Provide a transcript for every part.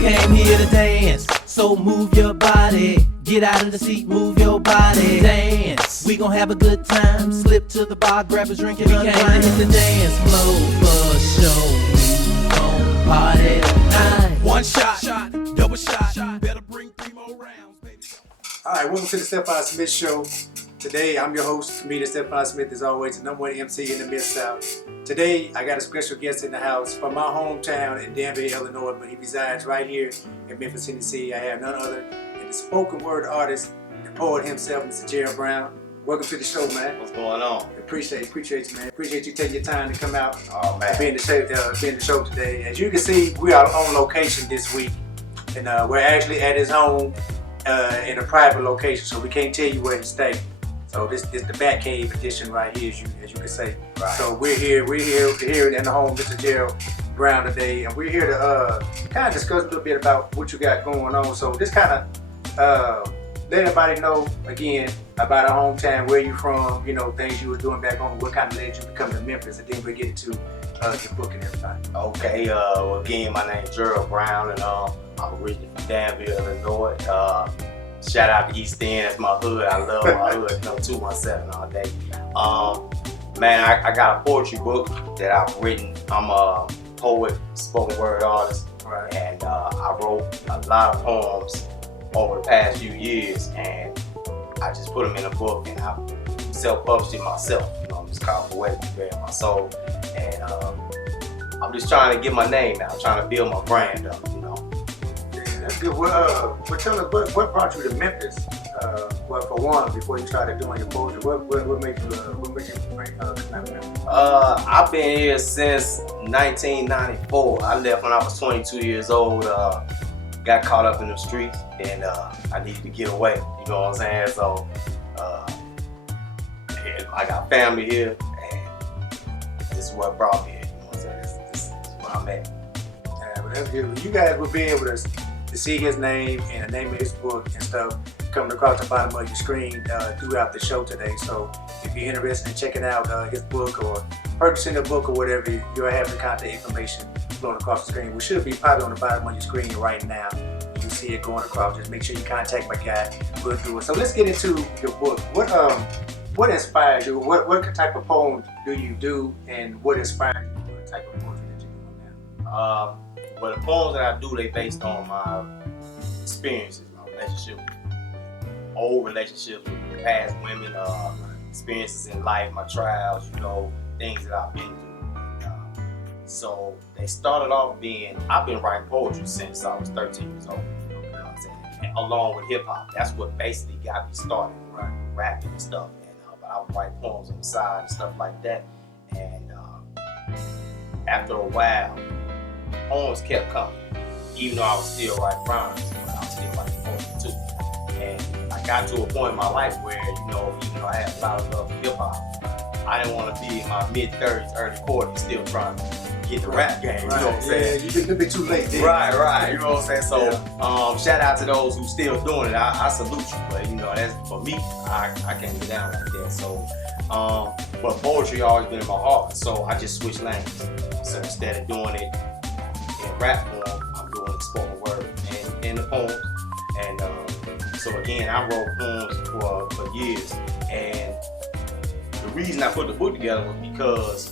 came here to dance, so move your body. Get out of the seat, move your body. Dance, we gon' have a good time. Slip to the bar, grab a drink and unwind. We came to hit the dance floor for sure. We gon' party tonight. One shot, double shot. Better bring 3 more rounds, baby. Alright, welcome to the Stephon Smith Show. Today, I'm your host, comedian Stephon Smith, as always, the #1 MC in the Mid-South. Today, I got a special guest in the house from my hometown in Danville, Illinois, but he resides right here in Memphis, Tennessee. I have none other than the spoken word artist, the poet himself, Mr. Jerald Brown. Welcome to the show, man. What's going on? Appreciate you, man. Appreciate you taking your time to come out man. Be in the show today. As you can see, we are on location this week, and we're actually at his home in a private location, so we can't tell you where he stays. So this the Batcave edition right here, as you can say. Right. So we're here in the home, Mr. Jerald Brown today, and we're here to kind of discuss a little bit about what you got going on. So just kind of let everybody know again about our hometown, where you from, you know, things you were doing back home, what kind of led you to come to Memphis, and then we get into your book and everything. Okay, well, again, my name's Jerald Brown, and I'm originally from Danville, Illinois. Shout out to East End, that's my hood. I love my hood, 217 all day. Man, I got a poetry book that I've written. I'm a poet, spoken word artist, Right. and I wrote a lot of poems over the past few years, and I just put them in a book, and I self-published it myself. You know, it's called Poetic Bare My Soul, and I'm just trying to get my name out, trying to build my brand up, you know. That's good. Well, tell us what brought you to Memphis? Well, for one, before you started doing your poetry, what made you come out to Memphis? I've been here since 1994. I left when I was 22 years old. Got caught up in the streets, and I needed to get away. You know what I'm saying? So I got family here, and this is what brought me here. You know what I'm saying? This is where I'm at. Yeah, but that's good. You guys will be able to see his name and the name of his book and stuff coming across the bottom of your screen throughout the show today. So if you're interested in checking out his book or purchasing the book or whatever, you'll have the contact information flowing across the screen. We should be probably on the bottom of your screen right now. You can see it going across. Just make sure you contact my guy. We'll do it. So let's get into your book. What inspires you? What type of poems do you do, and what inspires you to do the type of poetry that you're doing now? Well, the poems that I do, they based on my experiences, my relationship, old relationships with past women, experiences in life, my trials, you know, things that I've been through. So they started off I've been writing poetry since I was 13 years old, you know what I'm saying? And along with hip hop, that's what basically got me started, right? Rapping and stuff. And but I would write poems on the side and stuff like that. And after a while, poems kept coming, even though I was still writing rhymes, but I was still writing poetry too. And I got to a point in my life where, you know, even though I had a lot of love for hip hop, I didn't want to be in my mid-30s, early 40s, still trying to get the rap game. You know what I'm saying? Yeah, you've been a bit too late then. Right. You know what I'm saying? So, shout out to those who still doing it. I salute you, but you know, that's for me. I can't get down like that. So, but poetry always been in my heart. So I just switched lanes. So instead of doing it in rap form, I'm doing it spoken word and in the poems. And so again, I wrote poems for years. And the reason I put the book together was because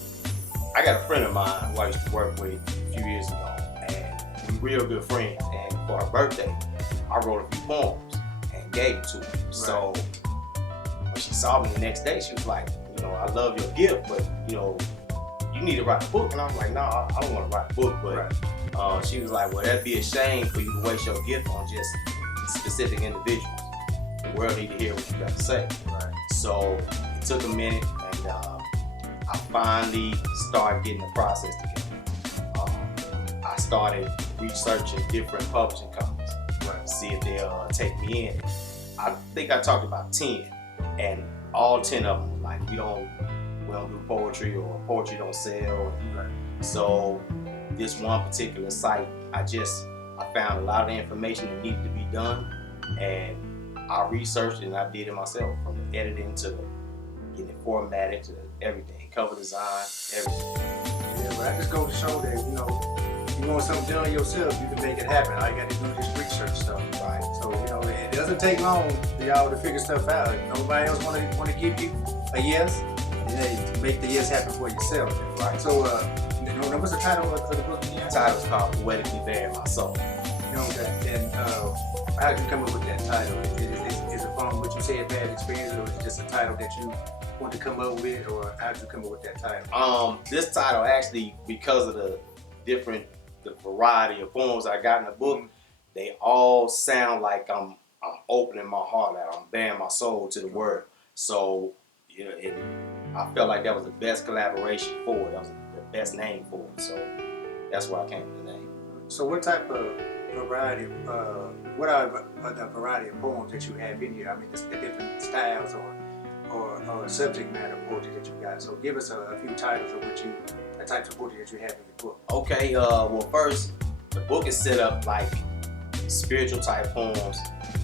I got a friend of mine who I used to work with a few years ago, and we real good friends. And for her birthday, I wrote a few poems and gave it to her. Right. So when she saw me the next day, she was like, you know, I love your gift, but you know, you need to write a book. And I was like, no, I don't want to write a book. But she was like, well, that'd be a shame for you to waste your gift on just specific individuals. The world need to hear what you got to say. Right. So it took a minute, and I finally started getting the process together. I started researching different publishing companies to see if they'll take me in. I think I talked about 10, and all 10 of them were like, we don't do poetry, or poetry don't sell. Right. So this one particular site, I found a lot of the information that needed to be done, and I researched it and I did it myself, from the editing to getting it formatted to everything, cover design, everything. Yeah, but I just go to show that, you know, you want something done yourself, you can make it happen. All you got to do is just research stuff. Right. So, you know, it doesn't take long for y'all to figure stuff out. If nobody else want to give you a yes, then make the yes happen for yourself. Right. So, what's the title of the book again? The title's called Poetically Bearing My Soul. You know, and how did you come up with that title? Is it from what you said, bad experience, or is it just a title that you want to come up with, or how did you come up with that title? This title actually, because of the variety of poems I got in the book, they all sound like I'm opening my heart out. I'm bearing my soul to the word. So, you know, I felt like that was the best collaboration for it. That was the best name for it. So that's where I came with the name. So what type of variety, what are the variety of poems that you have in here? I mean, the different styles or subject matter poetry that you got. So give us a few titles of the types of poetry that you have in your book. Okay, well first, the book is set up like spiritual type poems,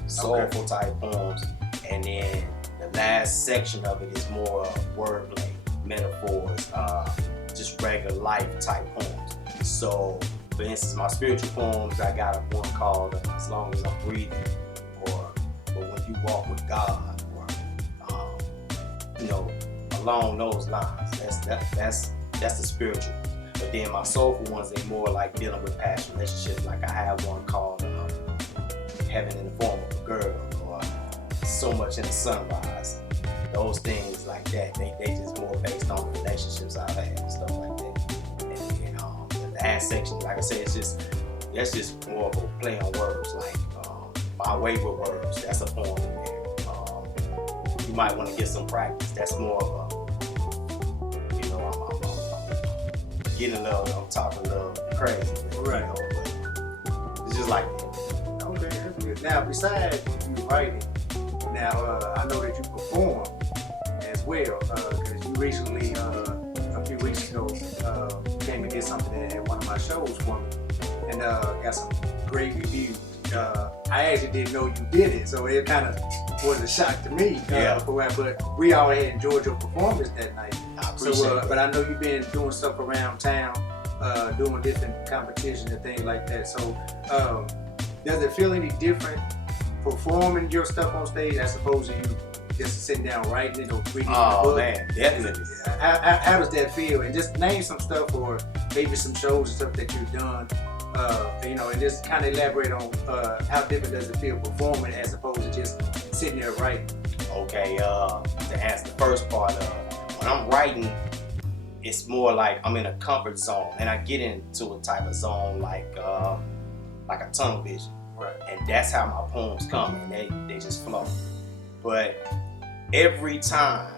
soulful type poems, and then the last section of it is more wordplay, metaphors, just regular life type poems. So, for instance, my spiritual poems, I got one called As Long As I'm Breathing, or When You Walk With God, or you know, along those lines. That's the spiritual. But then my soulful ones, they more like dealing with past relationships. Like I have one called Heaven in the Form of a Girl, or So Much in the Sunrise. Those things like that, they just more based on the relationships I've had and stuff like that. And the last section, like I said, that's just more of a play on words, like My Wayward Words. That's a poem in there. You might want to get some practice. That's more of a, you know, I'm getting a little, I'm talking a little crazy, Right. You know, but it's just like that. Okay, that's good. Now, besides you writing, now I know that you perform as well, because you recently, a few weeks ago, came and did something at one of my shows for me, and got some great reviews. I actually didn't know you did it, so it kind of was a shock to me. But we all had enjoyed your performance that night. I appreciate it. But I know you've been doing stuff around town, doing different competitions and things like that. So, does it feel any different performing your stuff on stage as opposed to you just sitting down writing it or reading the book? Oh man, definitely. How does that feel? And just name some stuff, or maybe some shows and stuff that you've done. You know, and just kind of elaborate on how different does it feel performing as opposed to just sitting there writing. Okay, to answer the first part, when I'm writing, it's more like I'm in a comfort zone, and I get into a type of zone like a tunnel vision. Right. And that's how my poems come, and they just flow. But every time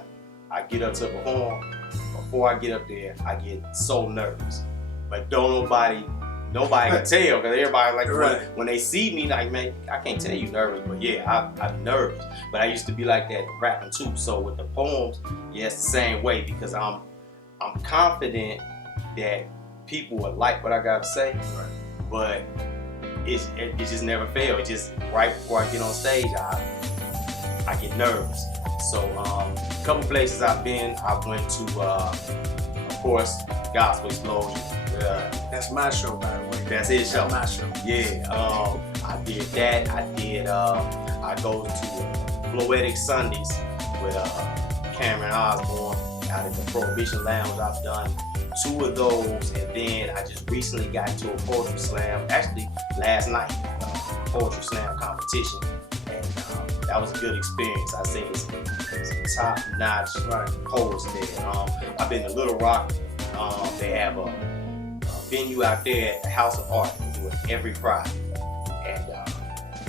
I get up to perform, before I get up there, I get so nervous. But nobody can tell, because everybody like when they see me, like, man, I can't tell you nervous, but yeah, I'm nervous. But I used to be like that rapping too. So with the poems, yeah, it's the same way, because I'm confident that people will like what I got to say. Right. But it just never fails. It just right before I get on stage, I get nervous. So a couple places I've been, I went to, of course, Gospel Explosion. That's my show, by the way. That's his show. That's my show. Yeah, I did that. I go to Poetic Sundays with Cameron Osborne out at the Prohibition Lounge. I've done 2 of those, and then I just recently got into a poetry slam, actually last night, poetry slam competition, and that was a good experience. I seen some top-notch poets there. I've been to Little Rock. They have a venue out there at the House of Art. They do it every Friday, and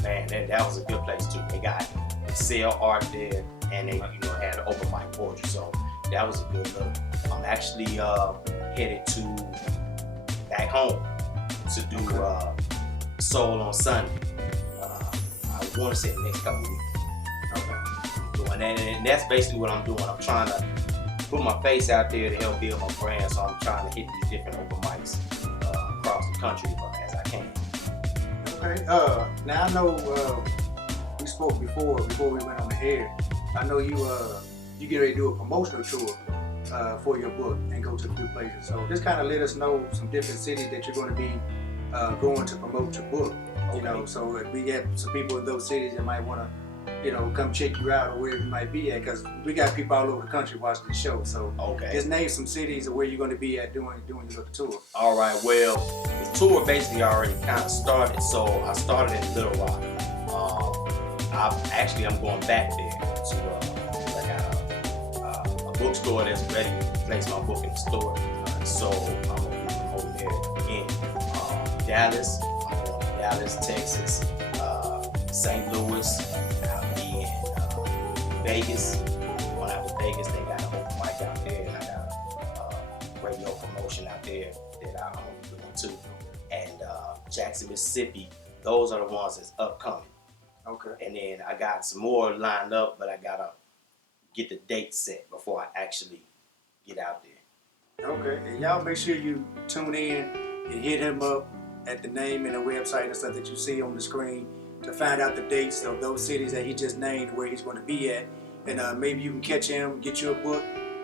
man, that was a good place too. They sell art there, and they had an open mic poetry, so that was a good look. I'm actually headed back home to do Soul on Sunday. I want to say the next couple weeks. I'm doing that, and that's basically what I'm doing. I'm trying to put my face out there to help build my brand, so I'm trying to hit these different open mics across the country as I can. Okay. Now I know we spoke before we went on the air. I know you get ready to do a promotional tour for your book and go to a few places. So just kind of let us know some different cities that you're going to be going to promote your book. You know, so if we have some people in those cities that might want to, you know, come check you out or where you might be at, because we got people all over the country watching the show. So just name some cities or where you're going to be at doing your little tour. All right, well, the tour basically already kind of started. So I started in Little Rock. I'm going back there to I got a bookstore that's ready to place my book in the store. So I'm going to be over there again. Dallas, I'm going to Dallas, Texas, St. Louis, I'll be in Vegas. Going out to Vegas, they got an open mic out there, and I got a radio promotion out there that I'm going to be doing too. And Jackson, Mississippi, those are the ones that's upcoming. Okay. And then I got some more lined up, but I gotta get the date set before I actually get out there. Okay. And y'all make sure you tune in and hit him up at the name and the website and stuff that you see on the screen to find out the dates of those cities that he just named where he's going to be at. And maybe you can catch him, get you a book.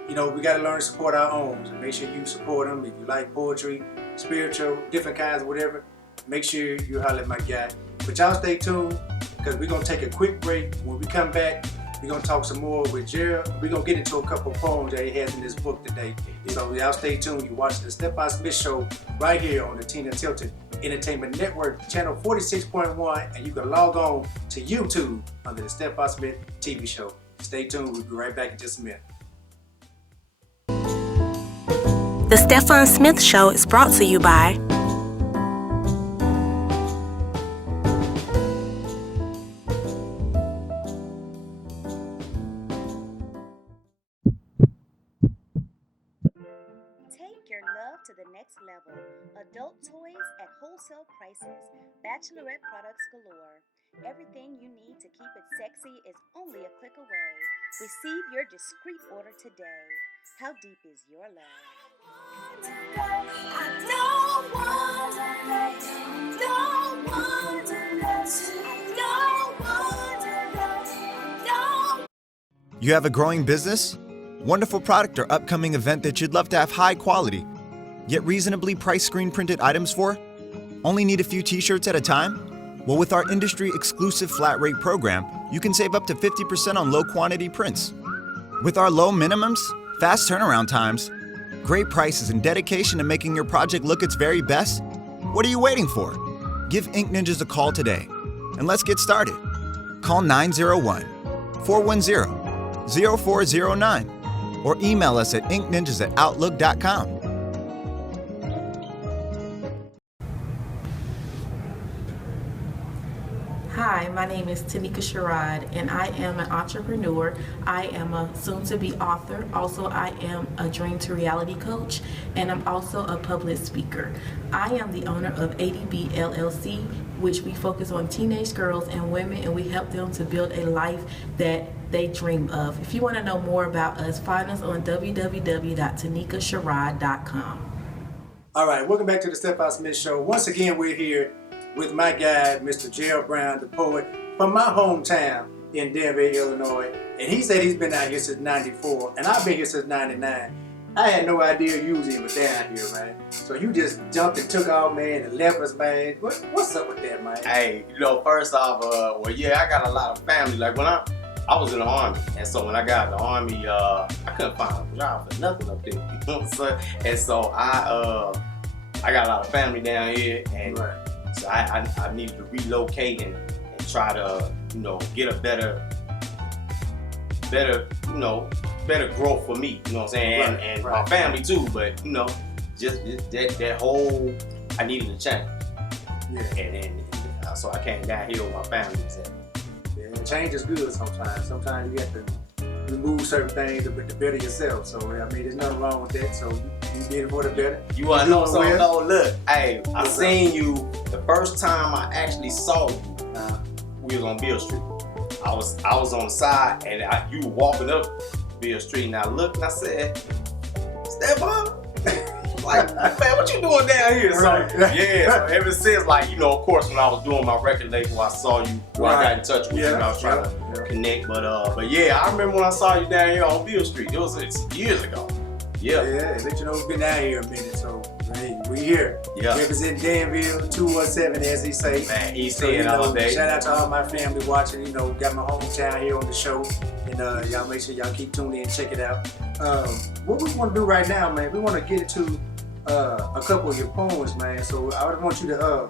You know, we got to learn to support our own. So make sure you support him. If you like poetry, spiritual, different kinds of whatever, make sure you holler at my guy. But y'all stay tuned, because we're going to take a quick break. When we come back, we're going to talk some more with Jerald. We're going to get into a couple of poems that he has in this book today. So y'all stay tuned. You watch the Stephon Smith Show right here on the Tina Tilton Entertainment Network, channel 46.1, and you can log on to YouTube under the Stephon Smith TV show. Stay tuned. We'll be right back in just a minute. The Stephon Smith Show is brought to you by to the next level. Adult toys at wholesale prices. Bachelorette products galore. Everything you need to keep it sexy is only a click away. Receive your discreet order today. How deep is your love? You have a growing business? Wonderful product or upcoming event that you'd love to have high quality, yet reasonably priced screen printed items for? Only need a few t-shirts at a time? Well, with our industry exclusive flat rate program, you can save up to 50% on low quantity prints. With our low minimums, fast turnaround times, great prices, and dedication to making your project look its very best, what are you waiting for? Give Ink Ninjas a call today, and let's get started. Call 901-410-0409 or email us at inkninjas@outlook.com. Hi, my name is Tanika Jerald, and I am an entrepreneur. I am a soon-to-be author. Also, I am a dream to reality coach, and I'm also a public speaker. I am the owner of ADB LLC, which we focus on teenage girls and women, and we help them to build a life that they dream of. If you want to know more about us, find us on www.tanikasherrod.com. All right, welcome back to the Stephon Smith Show. Once again, we're here with my guy, Mr. Jerald Brown, the poet from my hometown in Denver, Illinois. And he said he's been out here since '94, and I've been here since '99. I had no idea you was even down here, man. So you just jumped and took off, man, and left us, man. What's up with that, man? Hey, first off, well, yeah, I got a lot of family. Like when I was in the Army, and so when I got in the Army, I couldn't find a job for nothing up there. You know what I'm saying? And so I got a lot of family down here, and right. So I needed to relocate and try to, get a better growth for me, you know what I'm saying? Right, and right. my family too, but just that whole, I needed a change. Yeah. And so I came down here with my family. Yeah, change is good sometimes. Sometimes you have to remove certain things to better yourself. So I mean, there's nothing wrong with that. So you did it for the better. You want to know something? No, look, hey, I seen you the first time I actually saw you. We was on Beale Street. I was on the side, and you were walking up Beale Street, and I looked and I said, Stephon? Like, man, what you doing down here? Right. So, yeah, so ever since, of course, when I was doing my record label, I saw you. When I got in touch with you, and I was trying to connect. But yeah, I remember when I saw you down here on Beale Street. It's years ago. Yeah. Yeah, let you know we've been down here a minute. So Hey, we here. Yeah. Representing Danville, 217, as he say. Man, he's So, saying all day. shout out to all my family watching. Got my hometown here on the show. And y'all make sure y'all keep tuning in and check it out. What we want to do right now, man, we want to get into a couple of your poems, man. So I would want you to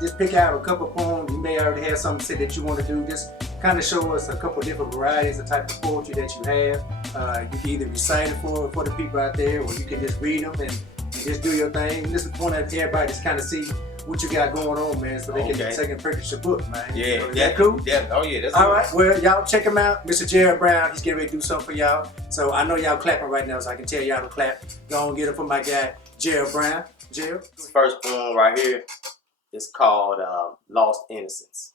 just pick out a couple of poems. You may already have something said that you want to do. Just kind of show us a couple of different varieties, the type of poetry that you have. You can either recite it for the people out there, or you can just read them and just do your thing. This is one that everybody just kind of see what you got going on, man, so they can purchase your book, man. Yeah, so, is that cool? Yeah. Oh yeah, that's all cool. right. Well, y'all check him out, Mr. Jerald Brown. He's getting ready to do something for y'all. So I know y'all clapping right now, so I can tell y'all to clap. Go on, get it for my guy, Jerald Brown. Jerald. This first poem right here is called "Lost Innocence."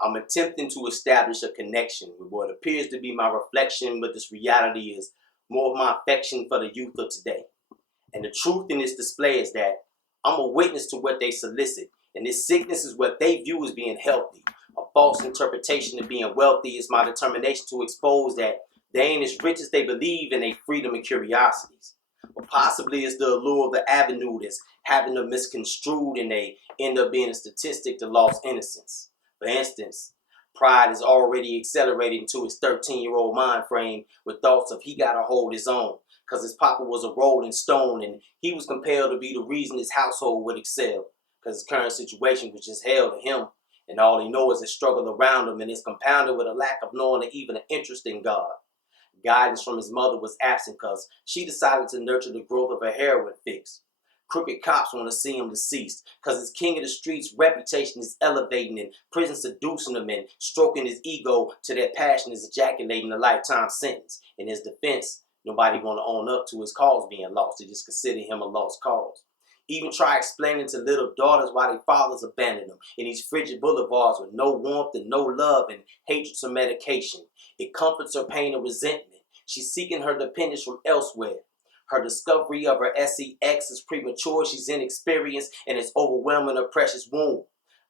I'm attempting to establish a connection with what appears to be my reflection, but this reality is more of my affection for the youth of today. And the truth in this display is that I'm a witness to what they solicit, and this sickness is what they view as being healthy. A false interpretation of being wealthy is my determination to expose that they ain't as rich as they believe in their freedom and curiosities. But possibly it's the allure of the avenue that's having them misconstrued, and they end up being a statistic to lost innocence. For instance, pride is already accelerated into his 13-year-old mind frame with thoughts of he gotta hold his own, because his papa was a rolling stone and he was compelled to be the reason his household would excel, because his current situation was just hell to him, and all he knows is the struggle around him, and it's compounded with a lack of knowing even an interest in God. Guidance from his mother was absent because she decided to nurture the growth of a heroin fix. Crooked cops want to see him deceased because his king of the streets reputation is elevating, and prison seducing him and stroking his ego to that passion is ejaculating a lifetime sentence. In his defense, nobody want to own up to his cause being lost. They just consider him a lost cause. Even try explaining to little daughters why their fathers abandoned them in these frigid boulevards with no warmth and no love and hatred or medication. It comforts her pain and resentment. She's seeking her dependence from elsewhere. Her discovery of her sex is premature, she's inexperienced, and it's overwhelming her precious womb.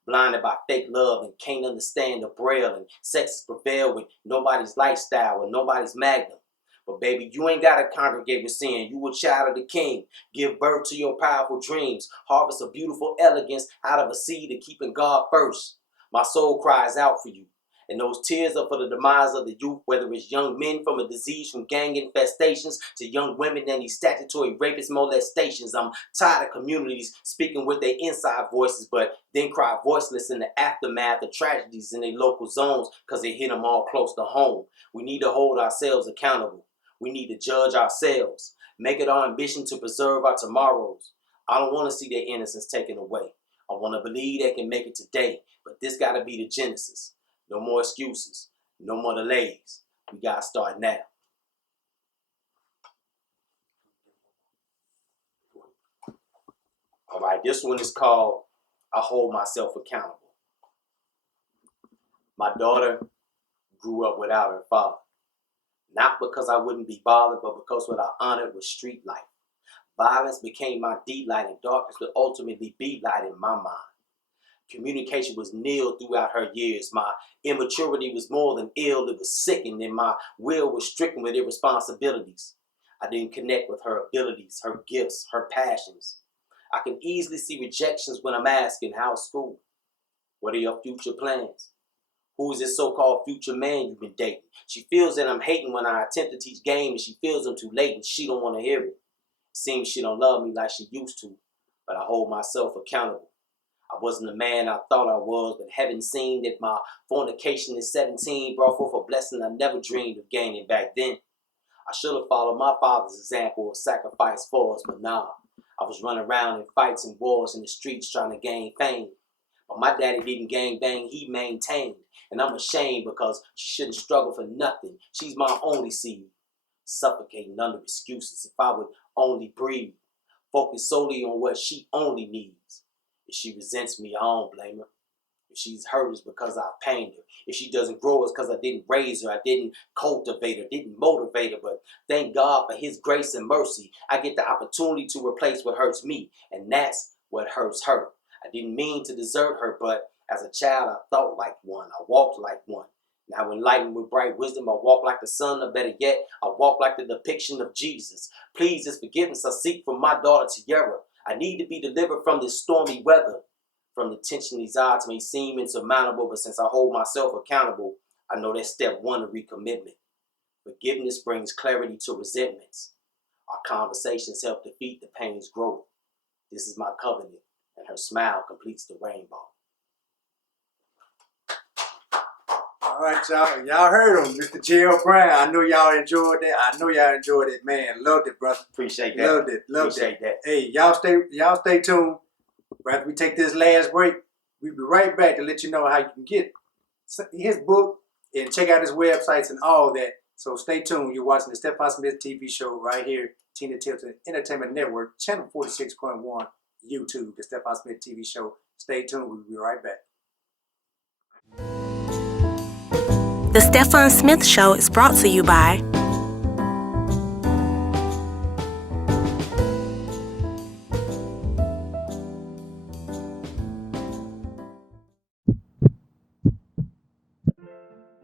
Blinded by fake love and can't understand the braille, and sex prevail with nobody's lifestyle or nobody's magnum. But baby, you ain't gotta congregate with sin. You a child of the king. Give birth to your powerful dreams. Harvest a beautiful elegance out of a seed of keeping God first. My soul cries out for you. And those tears are for the demise of the youth, whether it's young men from a disease from gang infestations to young women and these statutory rapist molestations. I'm tired of communities speaking with their inside voices, but then cry voiceless in the aftermath of tragedies in their local zones because they hit them all close to home. We need to hold ourselves accountable. We need to judge ourselves. Make it our ambition to preserve our tomorrows. I don't want to see their innocence taken away. I want to believe they can make it today, but this got to be the genesis. No more excuses. No more delays. We got to start now. All right, this one is called I Hold Myself Accountable. My daughter grew up without her father. Not because I wouldn't be bothered, but because what I honored was street life. Violence became my delight, and darkness would ultimately be light in my mind. Communication was nil throughout her years. My immaturity was more than ill, it was sickened, and my will was stricken with irresponsibilities. I didn't connect with her abilities, her gifts, her passions. I can easily see rejections when I'm asking, how's school? What are your future plans? Who is this so-called future man you've been dating? She feels that I'm hating when I attempt to teach game, and she feels I'm too late and she don't want to hear it. Seems she don't love me like she used to, but I hold myself accountable. I wasn't the man I thought I was, but heaven seen that my fornication at 17 brought forth a blessing I never dreamed of gaining back then. I should have followed my father's example of sacrifice for us, but nah. I was running around in fights and wars in the streets trying to gain fame. But my daddy didn't gang bang, he maintained. And I'm ashamed because she shouldn't struggle for nothing. She's my only seed. Suffocating under excuses. If I would only breathe, focus solely on what she only needs. If she resents me, I don't blame her. If she's hurt, it's because I pained her. If she doesn't grow, it's because I didn't raise her. I didn't cultivate her, didn't motivate her. But thank God for his grace and mercy, I get the opportunity to replace what hurts me. And that's what hurts her. I didn't mean to desert her, but as a child, I thought like one. I walked like one. Now enlightened with bright wisdom, I walk like the sun, or better yet, I walk like the depiction of Jesus. Please, this forgiveness I seek from my daughter Jerald. I need to be delivered from this stormy weather. From the tension these odds may seem insurmountable, but since I hold myself accountable, I know that's step one of recommitment. Forgiveness brings clarity to resentments. Our conversations help defeat the pain's growth. This is my covenant, and her smile completes the rainbow. All right, y'all. Y'all heard him, Mr. Jerald Brown. I know y'all enjoyed that. Man, loved it, brother. Appreciate that. Loved it. Hey, y'all stay tuned. After we take this last break, we'll be right back to let you know how you can get his book and check out his websites and all that. So stay tuned. You're watching the Stephon Smith TV show right here, Tina Tilton Entertainment Network, channel 46.1, YouTube, the Stephon Smith TV show. Stay tuned. We'll be right back. The Stephon Smith Show is brought to you by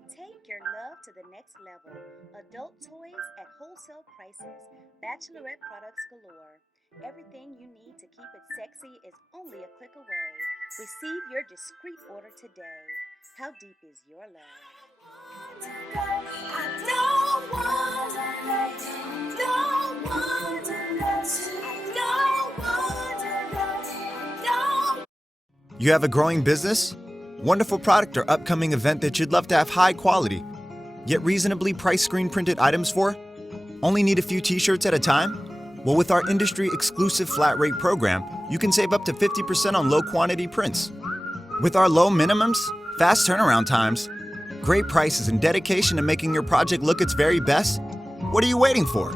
Take your love to the next level. Adult toys at wholesale prices. Bachelorette products galore. Everything you need to keep it sexy is only a click away. Receive your discreet order today. How deep is your love? You have a growing business? Wonderful product or upcoming event that you'd love to have high quality, yet reasonably priced screen printed items for? Only need a few t-shirts at a time? Well, with our industry exclusive flat rate program, you can save up to 50% on low quantity prints. With our low minimums, fast turnaround times, great prices, and dedication to making your project look its very best, what are you waiting for?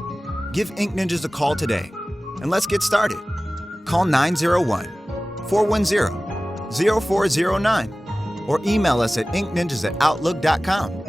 Give Ink Ninjas a call today, and let's get started. Call 901-410-0409 or email us at inkninjas@outlook.com.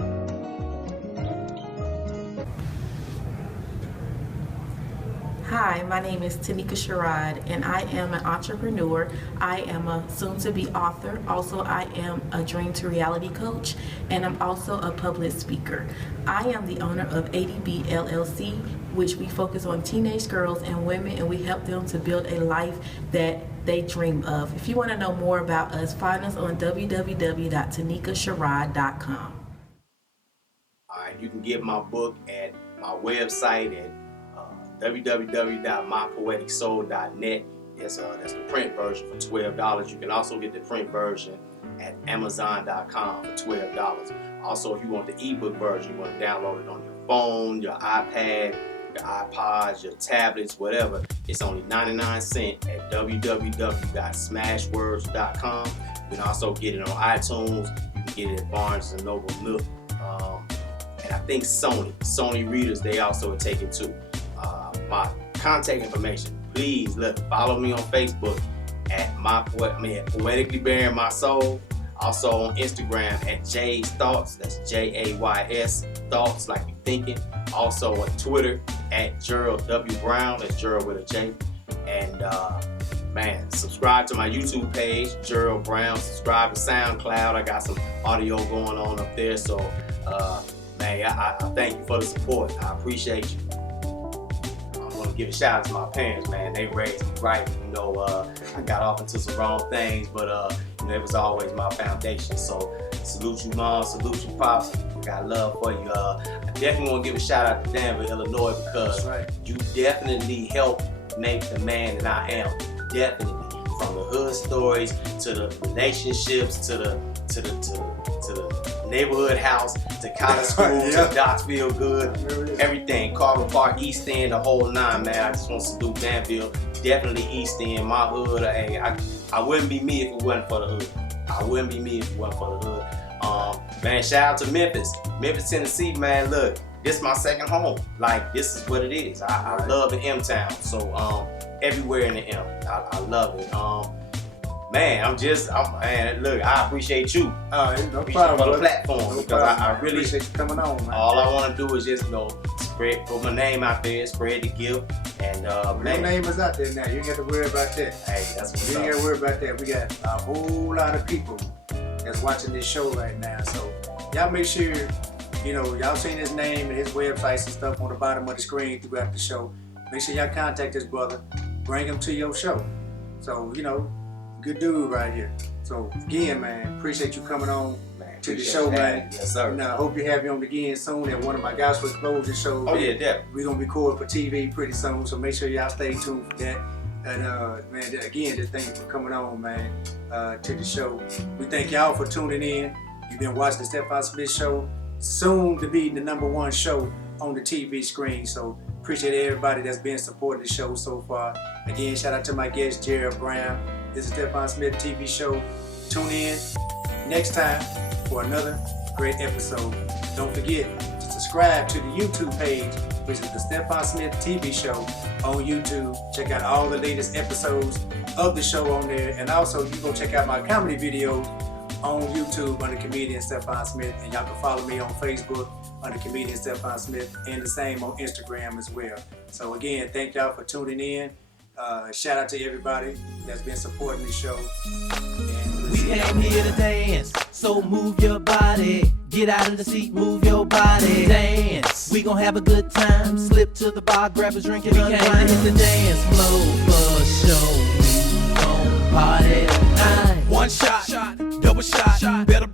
Hi, my name is Tanika Sherrod, and I am an entrepreneur. I am a soon-to-be author. Also, I am a dream to reality coach, and I'm also a public speaker. I am the owner of ADB LLC, which we focus on teenage girls and women, and we help them to build a life that they dream of. If you want to know more about us, find us on www.tanikasherrod.com. All right, you can get my book at my website at www.mypoeticsoul.net. That's the print version for $12. You can also get the print version at Amazon.com for $12. Also, if you want the ebook version, you want to download it on your phone, your iPad, your iPods, your tablets, whatever. It's only 99 cents at www.smashwords.com. You can also get it on iTunes. You can get it at Barnes & Noble Nook. And I think Sony readers, they also take it too. My contact information, please follow me on Facebook at Poetically Bearing My Soul. Also on Instagram at Jay's Thoughts. That's Jays Thoughts, like you thinking. Also on Twitter at Jerald W. Brown. That's Jerald with a J. And subscribe to my YouTube page, Jerald Brown. Subscribe to SoundCloud. I got some audio going on up there. So, I thank you for the support. I appreciate you. I want to give a shout out to my parents, man. They raised me right. I got off into some wrong things, but it was always my foundation. So salute you, Mom. Salute you, Pops. I got love for you. I definitely want to give a shout out to Danville, Illinois, because you definitely helped make the man that I am. Definitely. From the hood stories to the relationships to the neighborhood house to college school to Docs Feel Good, everything. Carver Park, East End, the whole nine, man. I just want to salute Danville. Definitely East End, my hood. I wouldn't be me if it wasn't for the hood. Shout out to Memphis, Tennessee, man. Look, this is my second home. Like, this is what it is. I love the M-Town. So, everywhere in the M. I love it. Look, I appreciate you. No problem, for the platform, because I really appreciate you coming on, man. All I want to do is just, put my name out there, spread the gift, and your name is out there now. You ain't got to worry about that. Hey, that's what's You ain't got to worry about that. We got a whole lot of people that's watching this show right now, so y'all make sure, y'all seen his name and his websites and stuff on the bottom of the screen throughout the show. Make sure y'all contact this brother, bring him to your show. So, good dude right here. So again, man, appreciate you coming on to the show, man. Yes, sir. And I hope you have you on again soon at one of my Gospel Explosion shows. Oh yeah, definitely. We're gonna record for TV pretty soon, so make sure y'all stay tuned for that. And man, again, just thank you for coming on, man, to the show. We thank y'all for tuning in. You've been watching the Stephon Smith Show, soon to be the #1 show on the TV screen. So appreciate everybody that's been supporting the show so far. Again, shout out to my guest Jerald Brown. This is Stephon Smith TV Show. Tune in next time for another great episode. Don't forget to subscribe to the YouTube page, which is the Stephon Smith TV Show on YouTube. Check out all the latest episodes of the show on there. And also, you go check out my comedy videos on YouTube under comedian Stephon Smith. And y'all can follow me on Facebook under comedian Stephon Smith, and the same on Instagram as well. So again, thank y'all for tuning in. Shout out to everybody that's been supporting the show. And We came here to dance, so move your body. Get out of the seat, move your body. Dance, we gon' have a good time. Slip to the bar, grab a drink and unwind. We came to hit the dance floor for sure. We gon' party tonight. One shot, double shot, better